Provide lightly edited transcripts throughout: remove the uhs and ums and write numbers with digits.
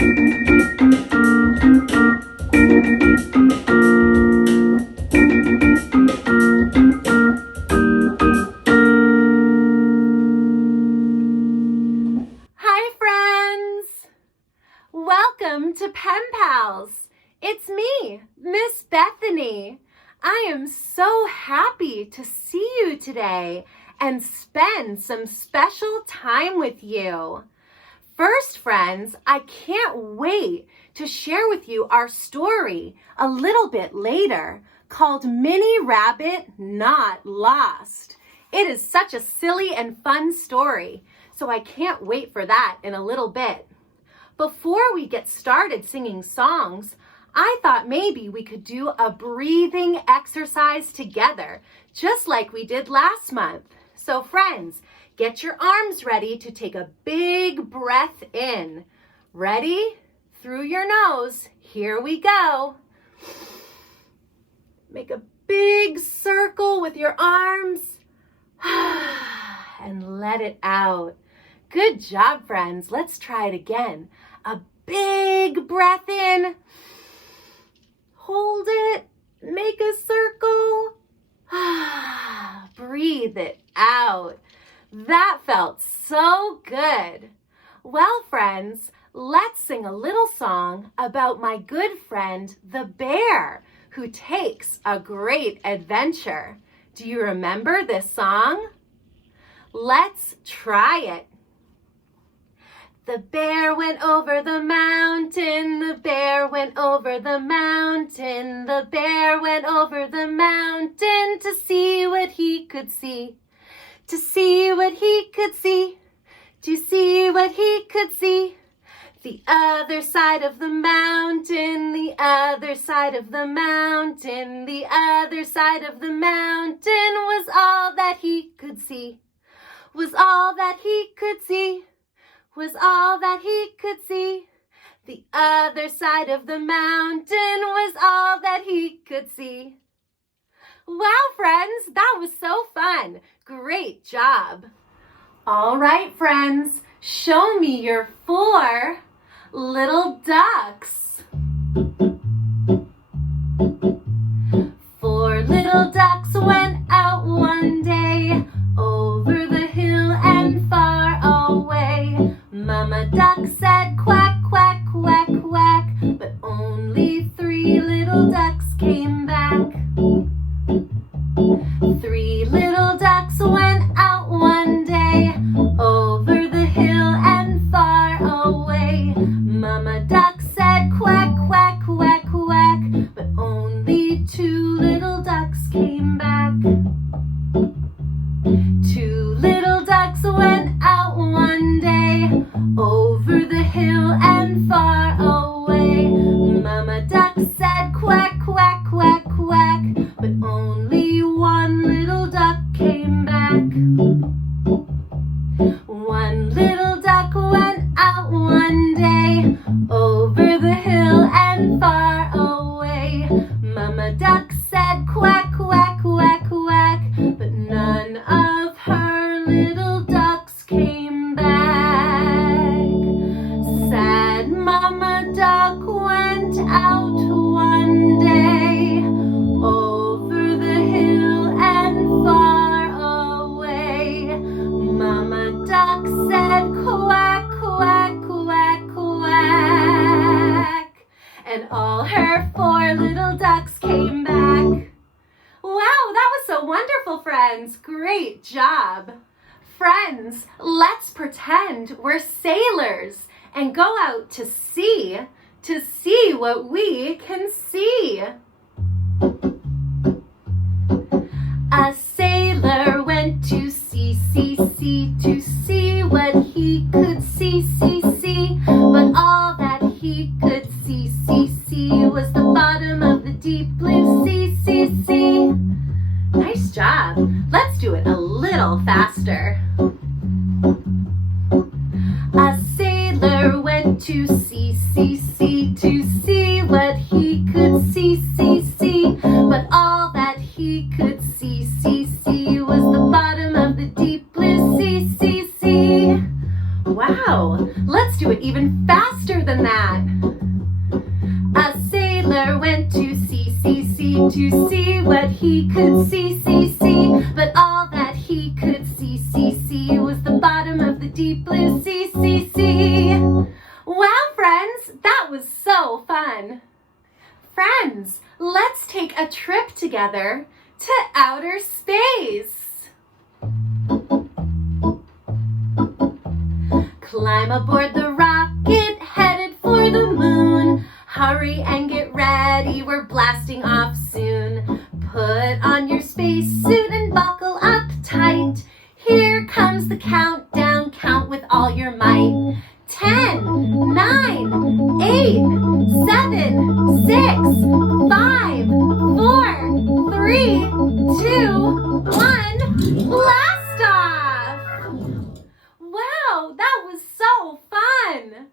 Hi friends! Welcome to Pen Pals. It's me, Miss Bethany. I am so happy to see you today and spend some special time with you. First, friends, I can't wait to share with you our story a little bit later called Minnie Rabbit Not Lost. It is such a silly and fun story, so I can't wait for that in a little bit. Before we get started singing songs, I thought maybe we could do a breathing exercise together, just like we did last month. So friends, get your arms ready to take a big breath in. Ready? Through your nose. Here we go. Make a big circle with your arms and let it out. Good job, friends. Let's try it again. A big breath in. Hold it. Make a circle. Breathe it out. That felt so good. Well, friends, let's sing a little song about my good friend, the bear, who takes a great adventure. Do you remember this song? Let's try it. The bear went over the mountain, the bear went over the mountain, the bear went over the mountain to see what he could see, to see what he could see, to see what he could see. The other side of the mountain, the other side of the mountain, the other side of the mountain was all that he could see, was all that he could see, was all that he could see. The other side of the mountain was all that he could see. Wow, friends, that was so fun. Great job. All right, friends, show me your 4 little ducks. 4 little ducks went out one day over the hill and far away. Mama duck said quack, quack, quack, quack, but only 3 little ducks came back. 3 little ducks went out one day over the hill and far away. Mama duck said quack, quack, quack, quack, but only 2 little ducks came back. 2 little ducks went out one day over the hill and far away. Mama duck said quack, quack, quack, quack, but only 1 little duck came back. 1 little duck went out one day over the hill and far away. Mama duck said quack, quack, quack, quack, but none of her little ducks came back. Sad Mama duck went out one day over the hill and far away. Mama duck said quack, quack, quack, quack, and all her 4 little ducks came back. Wow, that was so wonderful, friends. Great job. Friends, let's pretend we're sailors and go out to sea what we can see. A sailor went to sea to see what he could see. But all that he could see was the bottom of the deep blue sea. Nice job. Let's do it a little faster. A sailor went to sea to see what he could see. But all that he could see was the bottom of the deep blue sea. Wow, let's do it even faster than that. A sailor went to sea to see what he could see. But all that he could see was the bottom of the deep blue sea. Wow, friends, that was so fun. Friends, let's take a trip together to outer space. Climb aboard the rocket headed for the moon. Hurry and get ready, we're blasting off soon. Put on your spacesuit and buckle up tight. Here comes the countdown, count with all your might. 10, 9, 8, 7, 6, 5, 4, 3, 2, 1, blast off! Wow, that was so fun!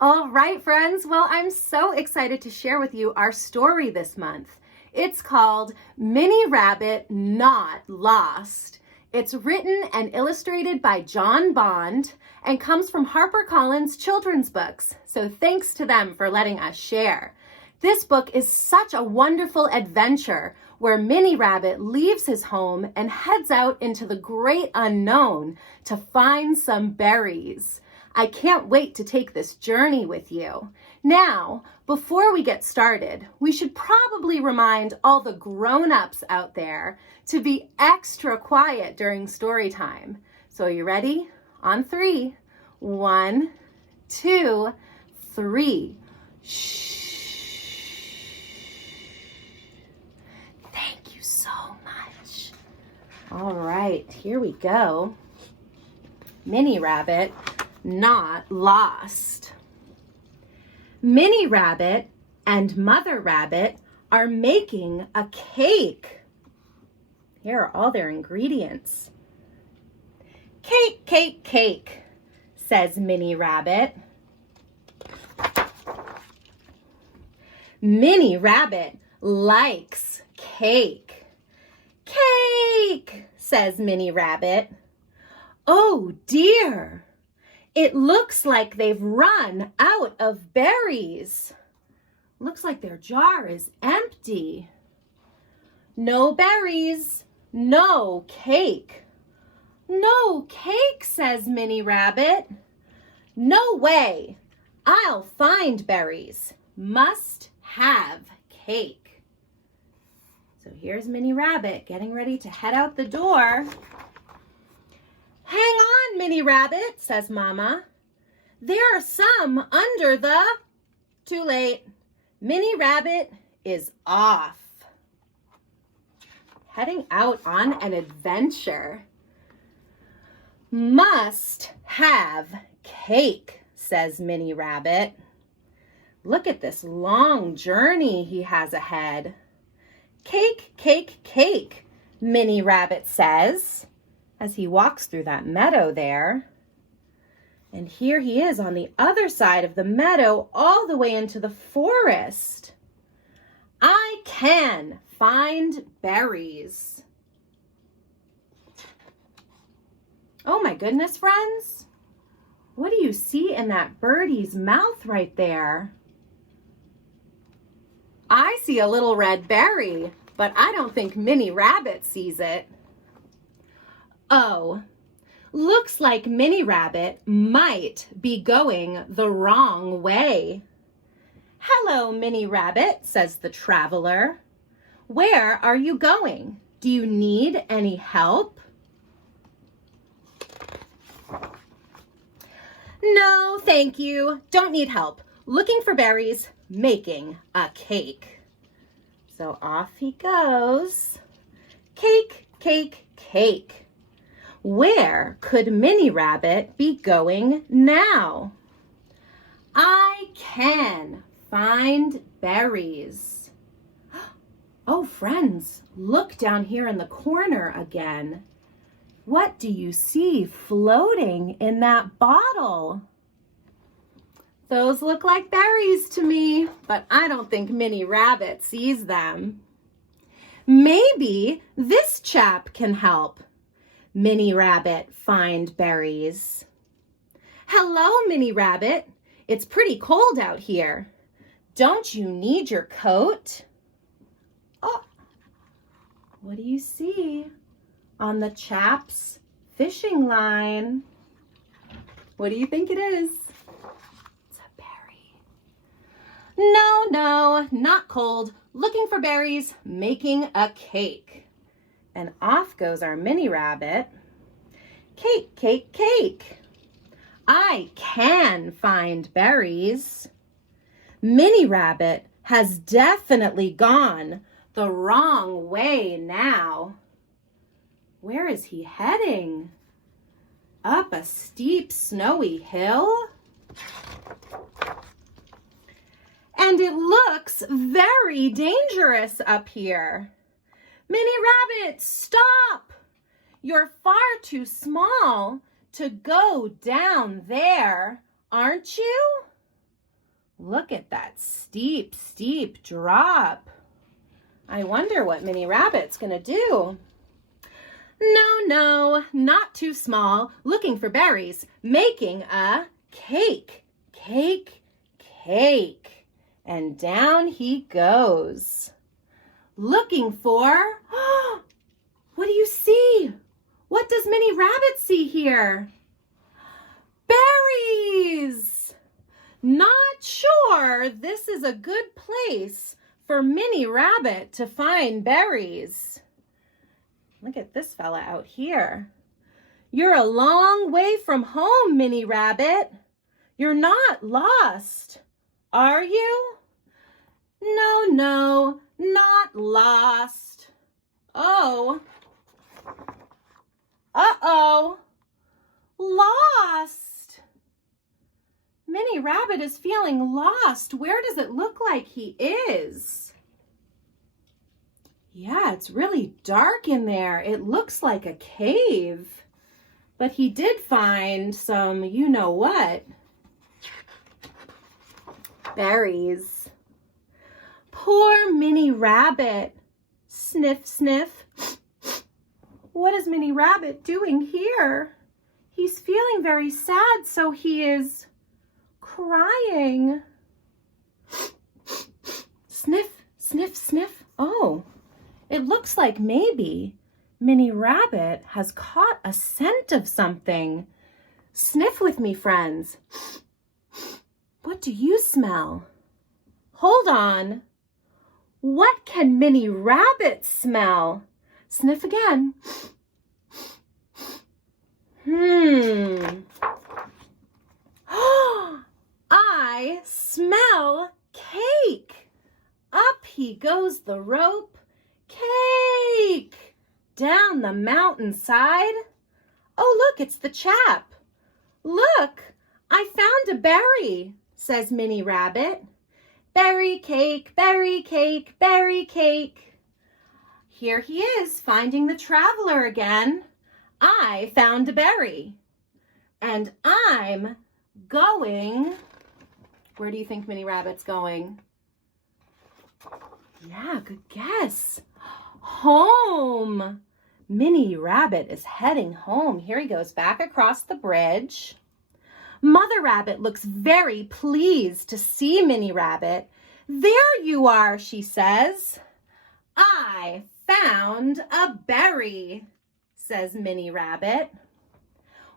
All right, friends. Well, I'm so excited to share with you our story this month. It's called Minnie Rabbit Not Lost. It's written and illustrated by John Bond and comes from HarperCollins Children's Books. So thanks to them for letting us share. This book is such a wonderful adventure where Minnie Rabbit leaves his home and heads out into the great unknown to find some berries. I can't wait to take this journey with you. Now, before we get started, we should probably remind all the grown-ups out there to be extra quiet during story time. So are you ready? On 3. 1, 2, 3. Shh. Thank you so much. All right, here we go. Minnie Rabbit Not Lost. Minnie Rabbit and Mother Rabbit are making a cake. Here are all their ingredients. Cake, cake, cake, says Minnie Rabbit. Minnie Rabbit likes cake. Cake, says Minnie Rabbit. Oh dear. It looks like they've run out of berries. Looks like their jar is empty. No berries, no cake. No cake, says Minnie Rabbit. No way. I'll find berries. Must have cake. So here's Minnie Rabbit getting ready to head out the door. Hang on, Minnie Rabbit, says Mama. There are some under the... Too late. Minnie Rabbit is off. Heading out on an adventure. Must have cake, says Minnie Rabbit. Look at this long journey he has ahead. Cake, cake, cake, Minnie Rabbit says, as he walks through that meadow there. And here he is on the other side of the meadow, all the way into the forest. I can find berries. Oh my goodness, friends. What do you see in that birdie's mouth right there? I see a little red berry, but I don't think Minnie Rabbit sees it. Oh, looks like Minnie Rabbit might be going the wrong way. Hello, Minnie Rabbit, says the traveler. Where are you going? Do you need any help? No, thank you. Don't need help. Looking for berries, making a cake. So off he goes. Cake, cake, cake. Where could Minnie Rabbit be going now? I can find berries. Oh, friends, look down here in the corner again. What do you see floating in that bottle? Those look like berries to me, but I don't think Minnie Rabbit sees them. Maybe this chap can help Minnie Rabbit find berries. Hello, Minnie Rabbit. It's pretty cold out here. Don't you need your coat? Oh, what do you see on the chap's fishing line? What do you think it is? It's a berry. No, not cold. Looking for berries, making a cake. And off goes our mini rabbit. Cake, cake, cake. I can find berries. Mini rabbit has definitely gone the wrong way now. Where is he heading? Up a steep, snowy hill? And it looks very dangerous up here. Mini rabbit, stop! You're far too small to go down there, aren't you? Look at that steep, steep drop. I wonder what Mini Rabbit's gonna do. No, not too small. Looking for berries, making a cake, cake, cake. And down he goes. Looking for, what do you see? What does Mini Rabbit see here? Berries! Not sure this is a good place for Mini Rabbit to find berries. Look at this fella out here. You're a long way from home, Mini Rabbit. You're not lost, are you? No, not lost. Oh. Uh-oh. Lost. Mini Rabbit is feeling lost. Where does it look like he is? Yeah, it's really dark in there. It looks like a cave. But he did find some, you know what? Berries. Poor Mini Rabbit. Sniff, sniff. What is Mini Rabbit doing here? He's feeling very sad, so he is crying. Sniff, sniff, sniff. Oh, it looks like maybe Mini Rabbit has caught a scent of something. Sniff with me, friends. What do you smell? Hold on. What can Mini Rabbit smell? Sniff again. I smell cake. Up he goes the rope. Cake. Down the mountainside. Oh, look, it's the chap. Look, I found a berry, says Mini Rabbit. Berry cake, berry cake, berry cake. Here he is, finding the traveler again. I found a berry. And I'm going... Where do you think Mini Rabbit's going? Yeah, good guess. Home. Mini Rabbit is heading home. Here he goes back across the bridge. Mother Rabbit looks very pleased to see Mini Rabbit. There you are, she says. I found a berry, says Mini Rabbit.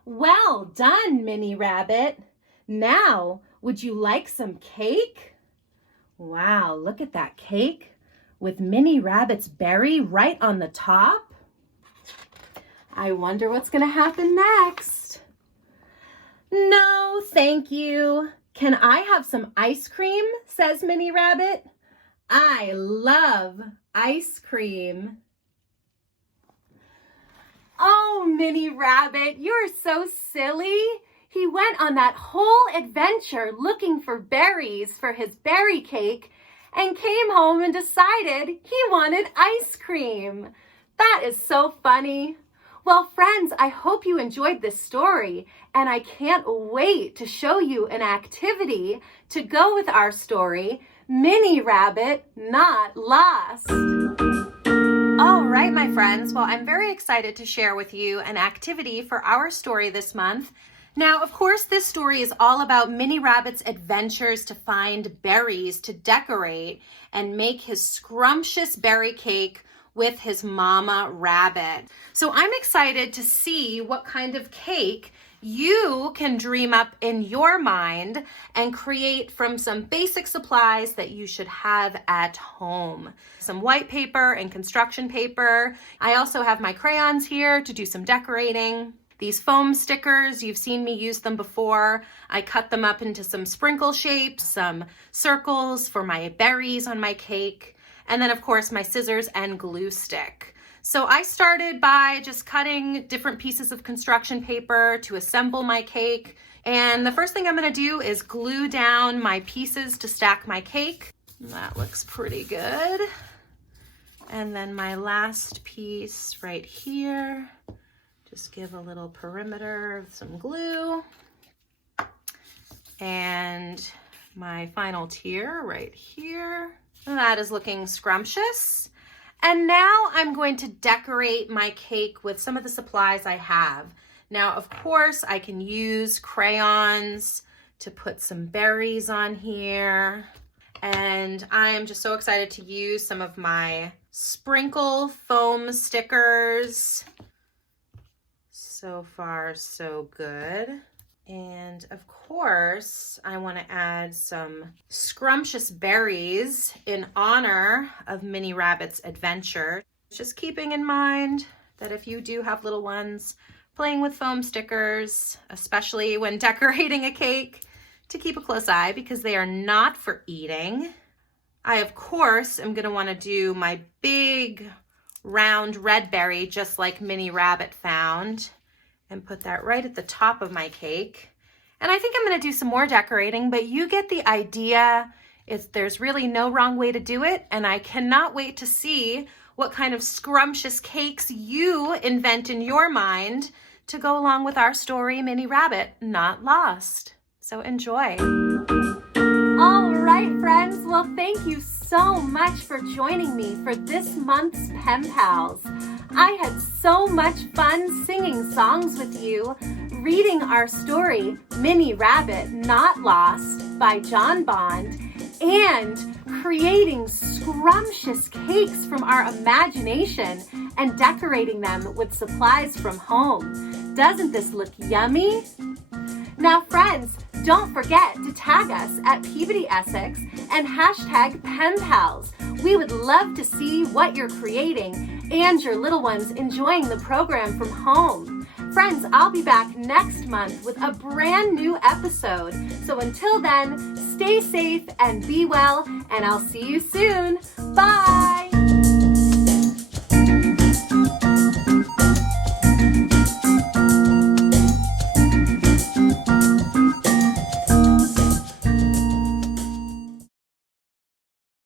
Well done, Mini Rabbit. Now, would you like some cake? Wow, look at that cake with Mini Rabbit's berry right on the top. I wonder what's going to happen next. No, thank you. Can I have some ice cream? Says Mini Rabbit. I love ice cream. Oh, Mini Rabbit, you're so silly. He went on that whole adventure looking for berries for his berry cake and came home and decided he wanted ice cream. That is so funny. Well, friends, I hope you enjoyed this story, and I can't wait to show you an activity to go with our story, Mini Rabbit Not Lost. All right, my friends. Well, I'm very excited to share with you an activity for our story this month. Now, of course, this story is all about Mini Rabbit's adventures to find berries to decorate and make his scrumptious berry cake with his mama rabbit. So I'm excited to see what kind of cake you can dream up in your mind and create from some basic supplies that you should have at home. Some white paper and construction paper. I also have my crayons here to do some decorating. These foam stickers, you've seen me use them before. I cut them up into some sprinkle shapes, some circles for my berries on my cake, and then of course my scissors and glue stick. So I started by just cutting different pieces of construction paper to assemble my cake. And the first thing I'm gonna do is glue down my pieces to stack my cake. That looks pretty good. And then my last piece right here, just give a little perimeter of some glue. And my final tier right here. And that is looking scrumptious. And now I'm going to decorate my cake with some of the supplies I have. Now, of course, I can use crayons to put some berries on here. And I am just so excited to use some of my sprinkle foam stickers. So far, so good. And of course, I want to add some scrumptious berries in honor of Mini Rabbit's adventure. Just keeping in mind that if you do have little ones playing with foam stickers, especially when decorating a cake, to keep a close eye because they are not for eating. I, of course, am going to want to do my big round red berry just like Mini Rabbit found, and put that right at the top of my cake. And I think I'm gonna do some more decorating, but you get the idea. There's really no wrong way to do it, and I cannot wait to see what kind of scrumptious cakes you invent in your mind to go along with our story, Mini Rabbit Not Lost. So enjoy. All right, friends. Well, thank you so much for joining me for this month's Pen Pals. I had so much fun singing songs with you, reading our story, Mini Rabbit Not Lost by John Bond, and creating scrumptious cakes from our imagination and decorating them with supplies from home. Doesn't this look yummy? Now, friends, don't forget to tag us at Peabody Essex and hashtag PenPals. We would love to see what you're creating and your little ones enjoying the program from home. Friends, I'll be back next month with a brand new episode. So until then, stay safe and be well, and I'll see you soon. Bye!